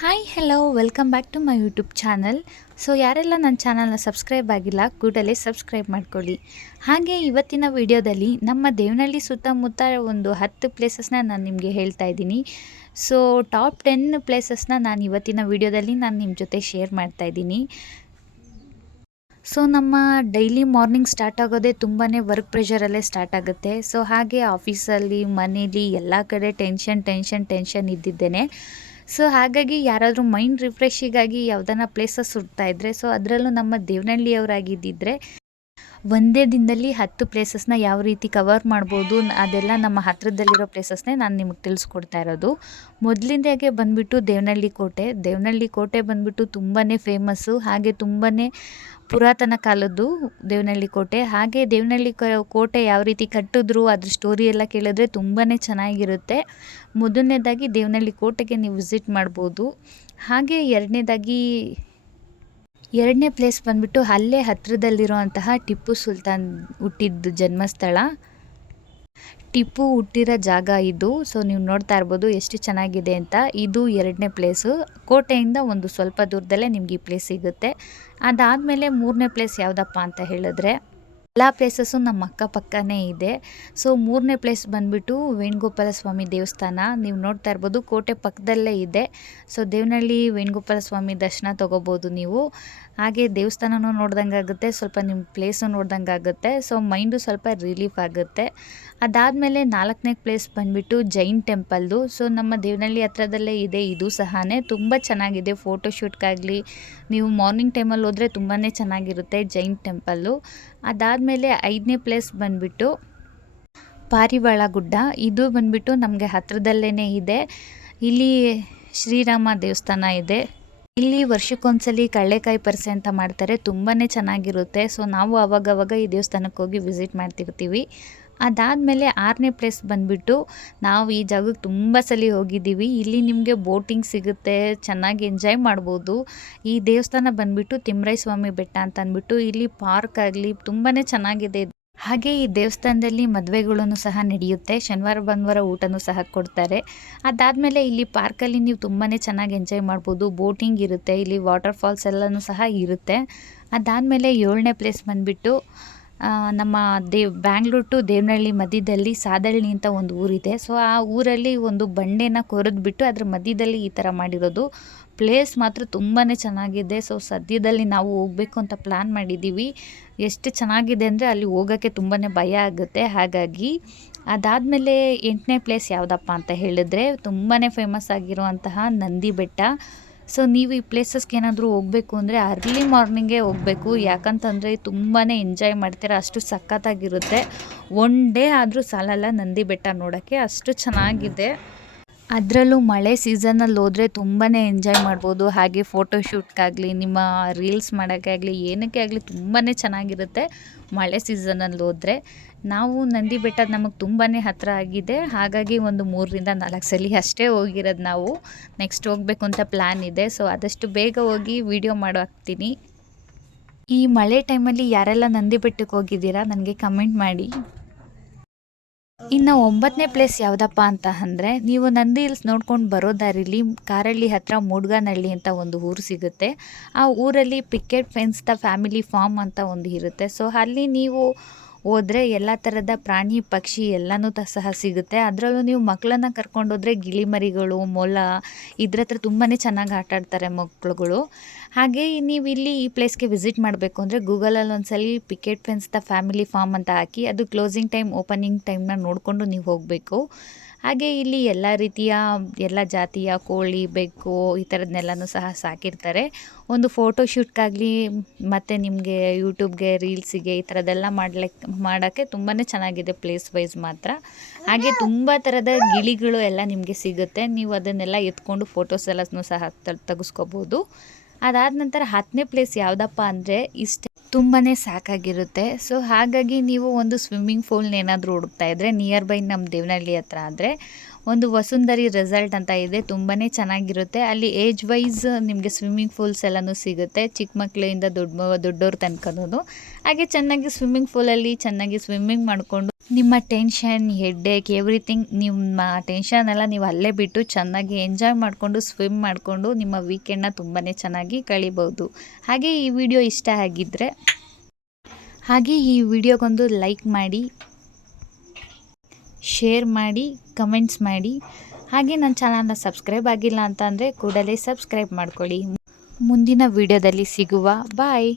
Hi hello welcome back to my YouTube channel. So ಯಾರೆಲ್ಲ ನನ್ನ ಚಾನಲ್ನ ಸಬ್ಸ್ಕ್ರೈಬ್ ಆಗಿಲ್ಲ ಕೂಡಲೇ ಸಬ್ಸ್ಕ್ರೈಬ್ ಮಾಡ್ಕೊಳ್ಳಿ. ಹಾಗೆ ಇವತ್ತಿನ ವಿಡಿಯೋದಲ್ಲಿ ನಮ್ಮ ದೇವನಹಳ್ಳಿ ಸುತ್ತಮುತ್ತ ಒಂದು 10 ಪ್ಲೇಸಸ್ನ ನಾನು ನಿಮಗೆ ಹೇಳ್ತಾ ಇದ್ದೀನಿ. ಸೊ ಟಾಪ್ 10 ಪ್ಲೇಸಸ್ನ ನಾನು ಇವತ್ತಿನ ವಿಡಿಯೋದಲ್ಲಿ ನಾನು ನಿಮ್ಮ ಜೊತೆ ಶೇರ್ ಮಾಡ್ತಾ ಇದ್ದೀನಿ. ಸೊ ನಮ್ಮ ಡೈಲಿ ಮಾರ್ನಿಂಗ್ ಸ್ಟಾರ್ಟ್ ಆಗೋದೇ ತುಂಬಾ ವರ್ಕ್ ಪ್ರೆಷರಲ್ಲೇ ಸ್ಟಾರ್ಟ್ ಆಗುತ್ತೆ. ಸೊ ಹಾಗೆ ಆಫೀಸಲ್ಲಿ ಮನೇಲಿ ಎಲ್ಲ ಕಡೆ ಟೆನ್ಷನ್ ಇದ್ದಿದ್ದೇನೆ. ಸೊ ಹಾಗಾಗಿ ಯಾರಾದರೂ ಮೈಂಡ್ ರಿಫ್ರೆಶಿಗಾಗಿ ಯಾವುದನ್ನ ಪ್ಲೇಸಸ್ ಹುಡ್ತಾ ಇದ್ದರೆ, ಸೊ ಅದರಲ್ಲೂ ನಮ್ಮ ದೇವನಹಳ್ಳಿಯವರಾಗಿದ್ದಿದ್ರೆ ಒಂದೇ ದಿನದಲ್ಲಿ 10 ಪ್ಲೇಸಸ್ನ ಯಾವ ರೀತಿ ಕವರ್ ಮಾಡ್ಬೋದು ಅದೆಲ್ಲ ನಮ್ಮ ಹತ್ತಿರದಲ್ಲಿರೋ ಪ್ಲೇಸಸ್ನೇ ನಾನು ನಿಮಗೆ ತಿಳಿಸ್ಕೊಡ್ತಾ ಇರೋದು. ಮೊದಲಿಂದಾಗೆ ಬಂದುಬಿಟ್ಟು ದೇವನಹಳ್ಳಿ ಕೋಟೆ ಬಂದುಬಿಟ್ಟು ತುಂಬಾ ಫೇಮಸ್ಸು. ಹಾಗೆ ತುಂಬಾ ಪುರಾತನ ಕಾಲದ್ದು ದೇವನಹಳ್ಳಿ ಕೋಟೆ. ಹಾಗೆ ದೇವನಹಳ್ಳಿ ಕೋಟೆ ಯಾವ ರೀತಿ ಕಟ್ಟಿದ್ರು ಅದ್ರ ಸ್ಟೋರಿ ಎಲ್ಲ ಕೇಳಿದ್ರೆ ತುಂಬಾ ಚೆನ್ನಾಗಿರುತ್ತೆ. ಮೊದಲನೇದಾಗಿ ದೇವನಹಳ್ಳಿ ಕೋಟೆಗೆ ನೀವು ವಿಸಿಟ್ ಮಾಡ್ಬೋದು. ಹಾಗೆ ಎರಡನೇ ಪ್ಲೇಸ್ ಬಂದುಬಿಟ್ಟು ಅಲ್ಲೇ ಹತ್ತಿರದಲ್ಲಿರುವಂತಹ ಟಿಪ್ಪು ಸುಲ್ತಾನ್ ಹುಟ್ಟಿದ್ದು ಜನ್ಮಸ್ಥಳ. ಟಿಪ್ಪು ಹುಟ್ಟಿರೋ ಜಾಗ ಇದು. ಸೊ ನೀವು ನೋಡ್ತಾ ಇರ್ಬೋದು ಎಷ್ಟು ಚೆನ್ನಾಗಿದೆ ಅಂತ. ಇದು ಎರಡನೇ ಪ್ಲೇಸು. ಕೋಟೆಯಿಂದ ಒಂದು ಸ್ವಲ್ಪ ದೂರದಲ್ಲೇ ನಿಮ್ಗೆ ಈ ಪ್ಲೇಸ್ ಸಿಗುತ್ತೆ. ಅದಾದಮೇಲೆ ಮೂರನೇ ಪ್ಲೇಸ್ ಯಾವುದಪ್ಪ ಅಂತ ಹೇಳಿದ್ರೆ, ಎಲ್ಲ ಪ್ಲೇಸಸ್ಸು ನಮ್ಮ ಅಕ್ಕಪಕ್ಕನೇ ಇದೆ. ಸೊ ಮೂರನೇ ಪ್ಲೇಸ್ ಬಂದುಬಿಟ್ಟು ವೇಣುಗೋಪಾಲ ಸ್ವಾಮಿ ದೇವಸ್ಥಾನ. ನೀವು ನೋಡ್ತಾ ಇರ್ಬೋದು ಕೋಟೆ ಪಕ್ಕದಲ್ಲೇ ಇದೆ. ಸೊ ದೇವನಹಳ್ಳಿ ವೇಣುಗೋಪಾಲ ಸ್ವಾಮಿ ದರ್ಶನ ತೊಗೋಬೋದು ನೀವು. ಹಾಗೆ ದೇವಸ್ಥಾನನೂ ನೋಡ್ದಂಗೆ ಆಗುತ್ತೆ, ಸ್ವಲ್ಪ ನಿಮ್ಮ ಪ್ಲೇಸು ನೋಡ್ದಂಗೆ ಆಗುತ್ತೆ. ಸೊ ಮೈಂಡು ಸ್ವಲ್ಪ ರಿಲೀಫ್ ಆಗುತ್ತೆ. ಅದಾದಮೇಲೆ 4ನೇ ಪ್ಲೇಸ್ ಬಂದುಬಿಟ್ಟು ಜೈನ್ ಟೆಂಪಲ್ದು. ಸೊ ನಮ್ಮ ದೇವನಹಳ್ಳಿ ಹತ್ರದಲ್ಲೇ ಇದೆ. ಇದು ಸಹನೇ ತುಂಬ ಚೆನ್ನಾಗಿದೆ. ಫೋಟೋಶೂಟ್ಗಾಗಲಿ ನೀವು ಮಾರ್ನಿಂಗ್ ಟೈಮಲ್ಲಿ ಹೋದರೆ ತುಂಬಾ ಚೆನ್ನಾಗಿರುತ್ತೆ ಜೈನ್ ಟೆಂಪಲ್ಲು. ಅದಾದಮೇಲೆ 5ನೇ ಪ್ಲೇಸ್ ಬಂದುಬಿಟ್ಟು ಪಾರಿವಾಳ ಗುಡ್ಡ. ಇದು ಬಂದುಬಿಟ್ಟು ನಮಗೆ ಹತ್ತಿರದಲ್ಲೇ ಇದೆ. ಇಲ್ಲಿ ಶ್ರೀರಾಮ ದೇವಸ್ಥಾನ ಇದೆ. ಇಲ್ಲಿ ವರ್ಷಕ್ಕೊಂದ್ಸಲಿ ಕಡಲೆಕಾಯಿ ಪರಿಸೆ ಅಂತ ಮಾಡ್ತಾರೆ, ತುಂಬಾ ಚೆನ್ನಾಗಿರುತ್ತೆ. ಸೊ ನಾವು ಆವಾಗವಾಗ ಈ ದೇವಸ್ಥಾನಕ್ಕೆ ಹೋಗಿ ವಿಸಿಟ್ ಮಾಡ್ತಿರ್ತೀವಿ. ಅದಾದಮೇಲೆ 6ನೇ ಪ್ಲೇಸ್ ಬಂದುಬಿಟ್ಟು ನಾವು ಈ ಜಾಗಕ್ಕೆ ತುಂಬ ಸಲ ಹೋಗಿದ್ದೀವಿ. ಇಲ್ಲಿ ನಿಮಗೆ ಬೋಟಿಂಗ್ ಸಿಗುತ್ತೆ, ಚೆನ್ನಾಗಿ ಎಂಜಾಯ್ ಮಾಡ್ಬೋದು. ಈ ದೇವಸ್ಥಾನ ಬಂದುಬಿಟ್ಟು ತಿಮ್ಮರಾಯ ಸ್ವಾಮಿ ಬೆಟ್ಟ ಅಂತ ಅಂದ್ಬಿಟ್ಟು ಇಲ್ಲಿ ಪಾರ್ಕ್ ಆಗಲಿ ತುಂಬಾ ಚೆನ್ನಾಗಿದೆ. ಹಾಗೆ ಈ ದೇವಸ್ಥಾನದಲ್ಲಿ ಮದುವೆಗಳನ್ನು ಸಹ ನಡೆಯುತ್ತೆ. ಶನಿವಾರ ಭಾನುವಾರ ಊಟನೂ ಸಹ ಕೊಡ್ತಾರೆ. ಅದಾದಮೇಲೆ ಇಲ್ಲಿ ಪಾರ್ಕಲ್ಲಿ ನೀವು ತುಂಬಾ ಚೆನ್ನಾಗಿ ಎಂಜಾಯ್ ಮಾಡ್ಬೋದು. ಬೋಟಿಂಗ್ ಇರುತ್ತೆ, ಇಲ್ಲಿ ವಾಟರ್ ಫಾಲ್ಸ್ ಎಲ್ಲನೂ ಸಹ ಇರುತ್ತೆ. ಅದಾದಮೇಲೆ 7ನೇ ಪ್ಲೇಸ್ ಬಂದುಬಿಟ್ಟು ನಮ್ಮ ಬ್ಯಾಂಗ್ಳೂರ್ ಟು ದೇವನಹಳ್ಳಿ ಮಧ್ಯದಲ್ಲಿ ಸಾದಳ್ಳಿ ಅಂತ ಒಂದು ಊರಿದೆ. ಸೊ ಆ ಊರಲ್ಲಿ ಒಂದು ಬಂಡೆನ ಕೊರೆದ್ಬಿಟ್ಟು ಅದ್ರ ಮಧ್ಯದಲ್ಲಿ ಈ ಥರ ಮಾಡಿರೋದು. ಪ್ಲೇಸ್ ಮಾತ್ರ ತುಂಬಾ ಚೆನ್ನಾಗಿದೆ. ಸೊ ಸದ್ಯದಲ್ಲಿ ನಾವು ಹೋಗಬೇಕು ಅಂತ ಪ್ಲ್ಯಾನ್ ಮಾಡಿದ್ದೀವಿ. ಎಷ್ಟು ಚೆನ್ನಾಗಿದೆ ಅಂದರೆ ಅಲ್ಲಿ ಹೋಗೋಕ್ಕೆ ತುಂಬಾ ಭಯ ಆಗುತ್ತೆ. ಹಾಗಾಗಿ ಅದಾದಮೇಲೆ 8ನೇ ಪ್ಲೇಸ್ ಯಾವುದಪ್ಪ ಅಂತ ಹೇಳಿದ್ರೆ ತುಂಬಾ ಫೇಮಸ್ ಆಗಿರುವಂತಹ ನಂದಿ ಬೆಟ್ಟ. ಸೊ ನೀವು ಈ ಪ್ಲೇಸಸ್ಗೆ ಏನಾದರೂ ಹೋಗಬೇಕು ಅಂದರೆ ಅರ್ಲಿ ಮಾರ್ನಿಂಗೇ ಹೋಗಬೇಕು. ಯಾಕಂತಂದರೆ ತುಂಬಾ ಎಂಜಾಯ್ ಮಾಡ್ತೀರ, ಅಷ್ಟು ಸಖತ್ತಾಗಿರುತ್ತೆ. ಒನ್ ಡೇ ಆದರೂ ಸಾಲಲ್ಲ ನಂದಿ ಬೆಟ್ಟ ನೋಡೋಕ್ಕೆ, ಅಷ್ಟು ಚೆನ್ನಾಗಿದೆ. ಅದರಲ್ಲೂ ಮಳೆ ಸೀಸನಲ್ಲಿ ಹೋದರೆ ತುಂಬಾ ಎಂಜಾಯ್ ಮಾಡ್ಬೋದು. ಹಾಗೆ ಫೋಟೋಶೂಟ್ಗಾಗಲಿ ನಿಮ್ಮ ರೀಲ್ಸ್ ಮಾಡೋಕ್ಕೆ ಆಗಲಿ ಏನಕ್ಕೆ ಆಗಲಿ ತುಂಬಾ ಚೆನ್ನಾಗಿರುತ್ತೆ ಮಳೆ ಸೀಸನಲ್ಲಿ ಹೋದರೆ. ನಾವು ನಂದಿ ಬೆಟ್ಟ ನಮಗೆ ತುಂಬಾ ಹತ್ತಿರ ಆಗಿದೆ. ಹಾಗಾಗಿ ಒಂದು 3ರಿಂದ 4 ಸಲ ಅಷ್ಟೇ ಹೋಗಿರೋದು ನಾವು. ನೆಕ್ಸ್ಟ್ ಹೋಗಬೇಕು ಅಂತ ಪ್ಲ್ಯಾನ್ ಇದೆ. ಸೊ ಆದಷ್ಟು ಬೇಗ ಹೋಗಿ ವಿಡಿಯೋ ಮಾಡೋ ಹಾಕ್ತೀನಿ. ಈ ಮಳೆ ಟೈಮಲ್ಲಿ ಯಾರೆಲ್ಲ ನಂದಿ ಬೆಟ್ಟಕ್ಕೆ ಹೋಗಿದ್ದೀರಾ ನನಗೆ ಕಮೆಂಟ್ ಮಾಡಿ. ಇನ್ನು 9ನೇ ಪ್ಲೇಸ್ ಯಾವುದಪ್ಪ ಅಂತ ಅಂದರೆ, ನೀವು ನಂದಿ ಹಿಲ್ಸ್ ನೋಡ್ಕೊಂಡು ಬರೋ ದಾರಿಲಿ ಕಾರಳ್ಳಿ ಹತ್ತಿರ ಮೂಡ್ಗಾನಹಳ್ಳಿ ಅಂತ ಒಂದು ಊರು ಸಿಗುತ್ತೆ. ಆ ಊರಲ್ಲಿ picket fence the family farm ಅಂತ ಒಂದು ಇರುತ್ತೆ. ಸೊ ಅಲ್ಲಿ ನೀವು ಹೋದರೆ ಎಲ್ಲ ಥರದ ಪ್ರಾಣಿ ಪಕ್ಷಿ ಎಲ್ಲನೂ ಸಹ ಸಿಗುತ್ತೆ. ಅದರಲ್ಲೂ ನೀವು ಮಕ್ಕಳನ್ನ ಕರ್ಕೊಂಡೋದ್ರೆ ಗಿಳಿಮರಿಗಳು, ಮೊಲ ಇದ್ರ ಹತ್ರ ತುಂಬಾ ಚೆನ್ನಾಗಿ ಆಟಾಡ್ತಾರೆ ಮಕ್ಕಳುಗಳು. ಹಾಗೆ ನೀವು ಇಲ್ಲಿ ಈ ಪ್ಲೇಸ್ಗೆ ವಿಸಿಟ್ ಮಾಡಬೇಕು ಅಂದರೆ ಗೂಗಲಲ್ಲಿ ಒಂದ್ಸಲಿ picket fence the family farm ಅಂತ ಹಾಕಿ ಅದು ಕ್ಲೋಸಿಂಗ್ ಟೈಮ್ ಓಪನಿಂಗ್ ಟೈಮ್ನ ನೋಡಿಕೊಂಡು ನೀವು ಹೋಗಬೇಕು. ಹಾಗೆ ಇಲ್ಲಿ ಎಲ್ಲ ಜಾತಿಯ ಕೋಳಿ, ಬೆಕ್ಕು ಈ ಥರದ್ದನ್ನೆಲ್ಲನೂ ಸಹ ಸಾಕಿರ್ತಾರೆ. ಒಂದು ಫೋಟೋಶೂಟ್ಗಾಗಲಿ ಮತ್ತು ನಿಮಗೆ ಯೂಟ್ಯೂಬ್ಗೆ ರೀಲ್ಸಿಗೆ ಈ ಥರದ್ದೆಲ್ಲ ಮಾಡೋಕ್ಕೆ ತುಂಬಾ ಚೆನ್ನಾಗಿದೆ ಪ್ಲೇಸ್ ವೈಸ್ ಮಾತ್ರ. ಹಾಗೆ ತುಂಬ ಥರದ ಗಿಳಿಗಳು ಎಲ್ಲ ನಿಮಗೆ ಸಿಗುತ್ತೆ. ನೀವು ಅದನ್ನೆಲ್ಲ ಎತ್ಕೊಂಡು ಫೋಟೋಸ್ ಎಲ್ಲನೂ ಸಹ ತೆಗೆಸ್ಕೋಬೋದು. ಅದಾದ ನಂತರ 10ನೇ ಪ್ಲೇಸ್ ಯಾವುದಪ್ಪ ಅಂದರೆ ಇಷ್ಟೇ, ತುಂಬಾ ಸಾಕಾಗಿರುತ್ತೆ. ಸೊ ಹಾಗಾಗಿ ನೀವು ಒಂದು ಸ್ವಿಮ್ಮಿಂಗ್ ಪೂಲ್ನ ಏನಾದರೂ ಹುಡುಕ್ತಾ ಇದ್ದರೆ ನಿಯರ್ ಬೈ ನಮ್ಮ ದೇವನಹಳ್ಳಿ ಹತ್ರ ಆದರೆ ಒಂದು ವಸುಂಧರಿ ರೆಸಾರ್ಟ್ ಅಂತ ಇದೆ. ತುಂಬಾ ಚೆನ್ನಾಗಿರುತ್ತೆ. ಅಲ್ಲಿ ಏಜ್ ವೈಸ್ ನಿಮಗೆ ಸ್ವಿಮ್ಮಿಂಗ್ ಪೂಲ್ಸ್ ಎಲ್ಲನೂ ಸಿಗುತ್ತೆ, ಚಿಕ್ಕ ಮಕ್ಕಳಿಂದ ದೊಡ್ಡವ್ರ ತನಕನೂ. ಹಾಗೆ ಚೆನ್ನಾಗಿ ಸ್ವಿಮ್ಮಿಂಗ್ ಪೂಲಲ್ಲಿ ಚೆನ್ನಾಗಿ ಸ್ವಿಮ್ಮಿಂಗ್ ಮಾಡಿಕೊಂಡು ನಿಮ್ಮ ಟೆನ್ಷನ್, ಹೆಡ್ಡೇಕ್ ಎವ್ರಿಥಿಂಗ್ ನಿಮ್ಮ ಟೆನ್ಷನ್ ಎಲ್ಲ ನೀವು ಅಲ್ಲೇ ಬಿಟ್ಟು ಚೆನ್ನಾಗಿ ಎಂಜಾಯ್ ಮಾಡಿಕೊಂಡು ಸ್ವಿಮ್ ಮಾಡಿಕೊಂಡು ನಿಮ್ಮ ವೀಕೆಂಡ್ನ ತುಂಬಾ ಚೆನ್ನಾಗಿ ಕಳಿಬೋದು. ಹಾಗೆ ಈ ವಿಡಿಯೋ ಇಷ್ಟ ಆಗಿದ್ದರೆ ಈ ವಿಡಿಯೋಗೊಂದು ಲೈಕ್ ಮಾಡಿ, ಶೇರ್ ಮಾಡಿ, ಕಮೆಂಟ್ಸ್ ಮಾಡಿ. ಹಾಗೆ ನನ್ನ ಚಾನಲ್ನ ಸಬ್ಸ್ಕ್ರೈಬ್ ಆಗಿಲ್ಲ ಅಂತ ಅಂದರೆ ಕೂಡಲೇ ಸಬ್ಸ್ಕ್ರೈಬ್ ಮಾಡ್ಕೊಳ್ಳಿ. ಮುಂದಿನ ವಿಡಿಯೋದಲ್ಲಿ ಸಿಗುವ. ಬಾಯ್.